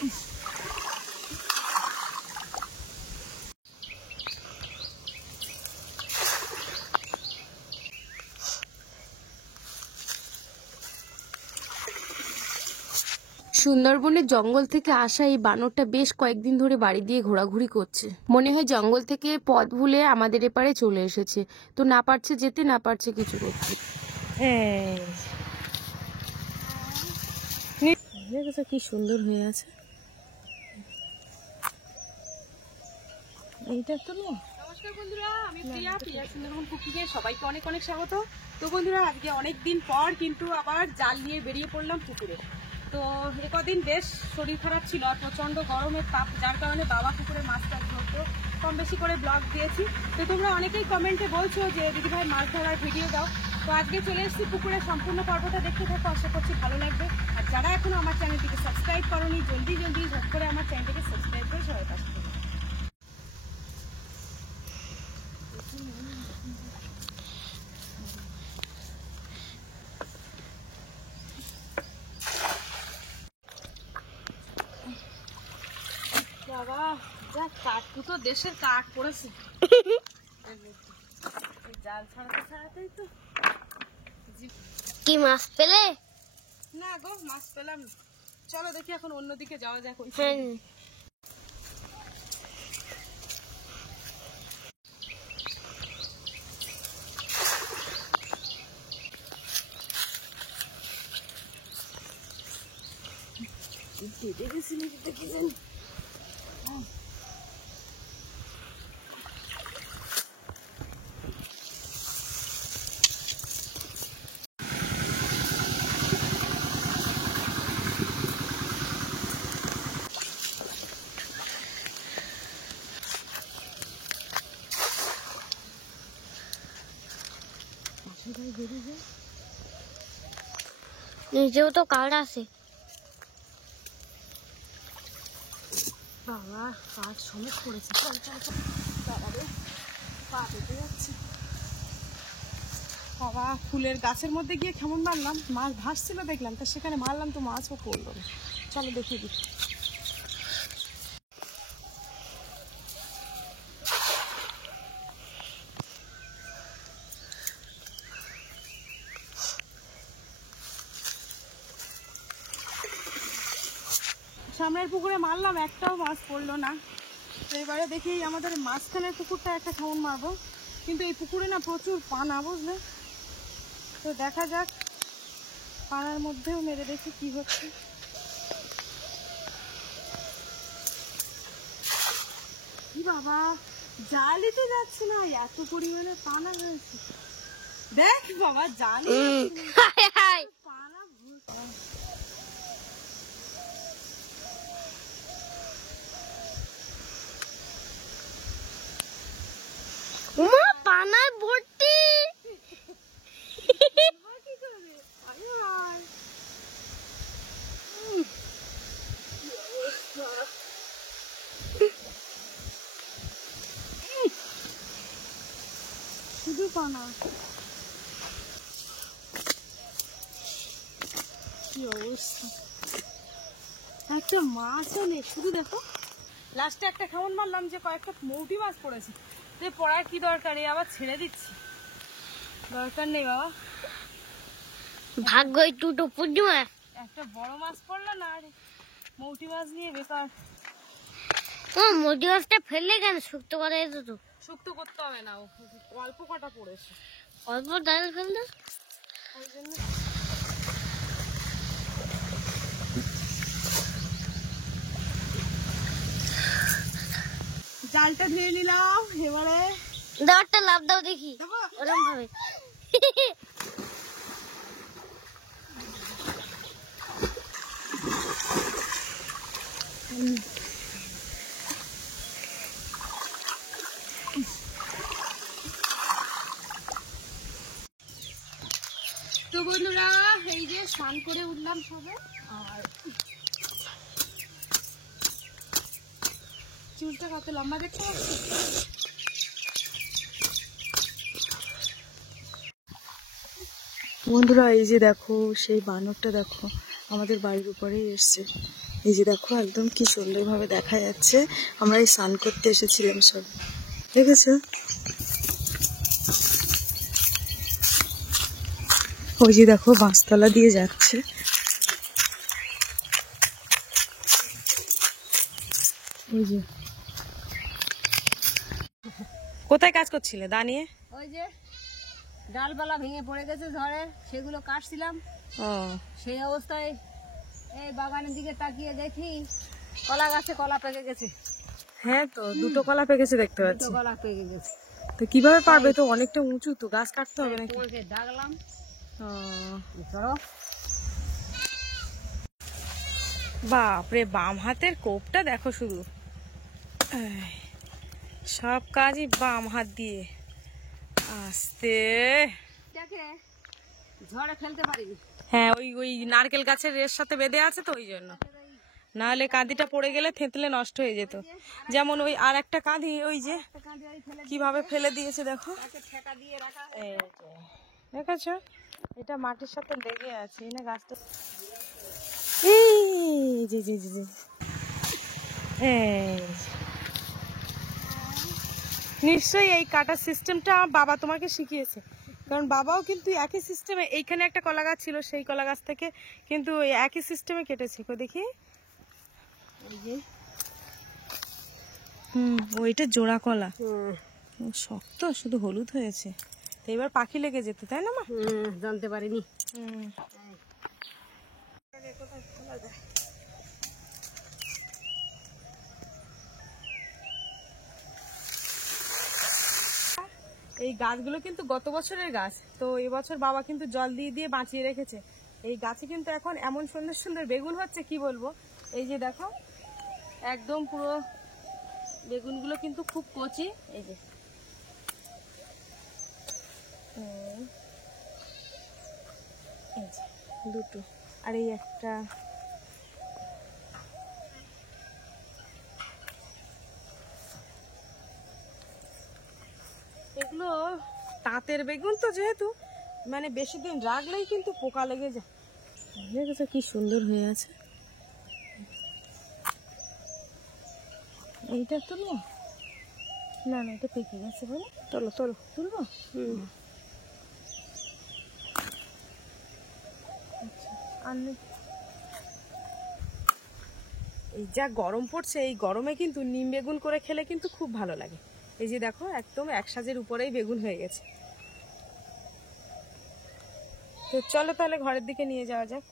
সুন্দরবনের জঙ্গল থেকে আসা এই বানরটা বেশ কয়েকদিন ধরে বাড়ি দিয়ে ঘোরাঘুরি করছে। মনে হয় জঙ্গল থেকে পথ ভুলে আমাদের এপারে চলে এসেছে, তো না পারছে যেতে, না পারছে কিছু করতে। কি সুন্দর হয়ে আছে এইটা। তো নমস্কার বন্ধুরা, আমি প্রিয়া সুন্দরবন কুকিংয়ে সবাইকে অনেক অনেক স্বাগত। তো বন্ধুরা, আজকে অনেক দিন পর কিন্তু আবার জাল নিয়ে বেরিয়ে পড়লাম পুকুরে। তো একদিন বেশ শরীর খারাপ ছিল আর প্রচণ্ড গরমের তাপ, যার কারণে বাবা পুকুরে মাছ টাছ ধরতো, কম বেশি করে ব্লগ দিয়েছি। তো তোমরা অনেকেই কমেন্টে বলছো যে দিদিভাই মাছ ধরার ভিডিও দাও। তো আজকে চলে এসেছি পুকুরে, সম্পূর্ণ পর্বটা দেখতে থাকো, আশা করছি ভালো লাগবে। আর যারা এখনো আমার চ্যানেলটিকে সাবস্ক্রাইব করোনি, জলদি ঝট করে আমার চ্যানেলটিকে সাবস্ক্রাইব করে সবাই পাশে থাকো। বাবা, যা কাঠকুটো দেশের কাঠ পড়েছে। জাল ছাড়াতেই তো। কি মাছ পেলে? না গো, মাছ পেলাম না। চলো দেখি এখন অন্যদিকে যাওয়া যাক। নিচেও তো কাঠ আছে। বাবা, কাঠ সমেত পড়েছে। চল চল চল, বাবারে পা পেতে যাচ্ছে। বাবা, ফুলের গাছের মধ্যে গিয়ে কেমন মারলাম, মাছ ভাসছিল দেখলাম, তো সেখানে মারলাম তো মাছও পড়লো। চলো দেখিয়ে দিই। সামনের পুকুরে মারলাম, একটাও মাছ পড়লো না। তো এবারে দেখি আমাদের মাঝখানের পুকুরটা একটা খাউন মারবো, কিন্তু এই পুকুরে না প্রচুর পানা, বুঝলে। তো দেখা যাক, পানার মধ্যেও মেরে দেখি কি হচ্ছে। কি বাবা, জালিতে যাচ্ছে না, এত পরিমাণে পানা হয়েছে। দেখ বাবা, জালি পানা পানায় ভর্তি। শুধু পানা। কি অবস্থা, একটা মাছও নেই। শুধু দেখো, লাস্টে একটা খামন মারলাম যে কয়েকটা মৌটি মাছ পড়েছে। যে পড়ার কি দরকার, এই আবার ছেড়ে দিচ্ছি, দরকার নেই বাবা। ভাগ্য একটু পূর্ণিমা একটা বড় মাছ পড়লো না, আর মৌটি মাছ নিয়ে বেকার। মৌটি মাছটা ফেললে কেন? শুক্তো করা যেত তো। শুক্তো করতে হবে না, অল্প কটা পড়েছে। অল্প ডাল ফেলতে, ওই জন্য। জালটা ধুয়ে নিলাম, এবারে দাওয়ারটা লাভ দাও দেখি ওরম ভাবে। তো বন্ধুরা, এই যে স্নান করে উঠলাম সবে, আর চুলটা কত লম্বা দেখতে পাচ্ছি। বন্ধুরা, এই যে দেখো, সেই বানরটা দেখো আমাদের বাড়ির উপরেই এসছে। এই যে দেখো একদম কি সুন্দরভাবে দেখা যাচ্ছে। আমরা এই স্নান করতে এসেছিলাম সব, দেখেছো? ওই যে দেখো বাঁশতলা দিয়ে যাচ্ছে। ওই যে কোথায় কাজ করছিলে দাঁড়িয়ে? ওই যে ডালপালা ভেঙে পড়ে গেছে ঝড়ে, সেগুলো কাটছিলাম। ও সেই অবস্থায় এই বাগানের দিকে তাকিয়ে দেখি কলা গাছে কলা পেকে গেছে। হ্যাঁ, তো দুটো কলা পেকেছে দেখতে দুটো পাচ্ছি। কলা পেকে গেছে। তো কিভাবে পারবে? তো অনেকটা উঁচু, তো গাছ কাটতে হবে নাকি? ওকে ডাকলাম, ও, ধরো। বাপরে, বাম হাতের কোপটা দেখো শুধু। সব কাজই বাম হাত দিয়ে। আস্তে। এটাকে ঝড়ে ফেলতে পারিনি। হ্যাঁ, ওই ওই নারকেল গাছের এর সাথে বেঁধে আছে তো, ওই জন্য। নাহলে কাঁদিটা পড়ে গেলে থেতলে নষ্ট হয়ে যেত। যেমন ওই আর একটা কাঁদি, ওই যে কিভাবে ফেলে দিয়েছে দেখো। ঠেকা দিয়ে রাখা। এই যে, দেখেছো? এটা মাটির সাথে লেগে আছে, এই না গাছটা। এই যে জি জি জি, এই যে। নিশ্চয়ই এই কাটার সিস্টেমটা বাবা তোমাকে শিখিয়েছে, কারণ বাবাও কিন্তু একই সিস্টেমে, এইখানে একটা কলা গাছ ছিল, সেই কলা গাছ থেকে কিন্তু ওই একই সিস্টেমে কেটেছে। কই দেখি। ওইটা জোড়া কলা, ও শক্ত, শুধু হলুদ হয়েছে। তো এবার পাখি লেগে যেত, তাই না মা? জানতে পারিনি। এই গাছগুলো কিন্তু গত বছরের গাছ, তো এবছর বাবা কিন্তু জল দিয়ে দিয়ে বাঁচিয়ে রেখেছে। এই গাছে কিন্তু এখন এমন সুন্দর সুন্দর বেগুন হচ্ছে, কি বলবো। এই যে দেখো, একদম পুরো বেগুনগুলো কিন্তু খুব কচি। এই যে এই যে দুটো, আর এই একটা। এগুলো তাঁতের বেগুন, তো যেহেতু মানে বেশি দিন রাখলেই কিন্তু পোকা লেগে যায়। দেখেছো কি সুন্দর হয়ে আছে। এইটা তুলবো না, না এটা পেকে গেছে বলে। তোলো তোলো, তুলবো। আচ্ছা, আর নেই। এই যা গরম পড়ছে, এই গরমে কিন্তু নিম বেগুন করে খেলে কিন্তু খুব ভালো লাগে। এই যে দেখো, একদম এক সাজের উপরেই বেগুন হয়ে গেছে। তো চলো তাহলে ঘরের দিকে নিয়ে যাওয়া যাক।